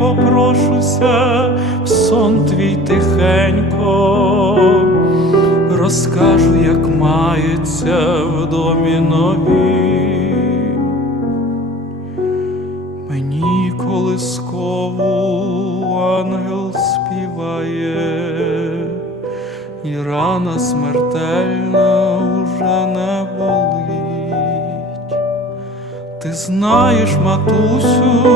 попрошуся в сон твій тихенько, розкажу, як мається в домі новій. Мені колискову ангел співає, і рана смертельна уже не болить. Ти знаєш, матусю,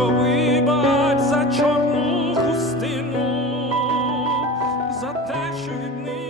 батько, вибач за чорну хустину, за те, що від них.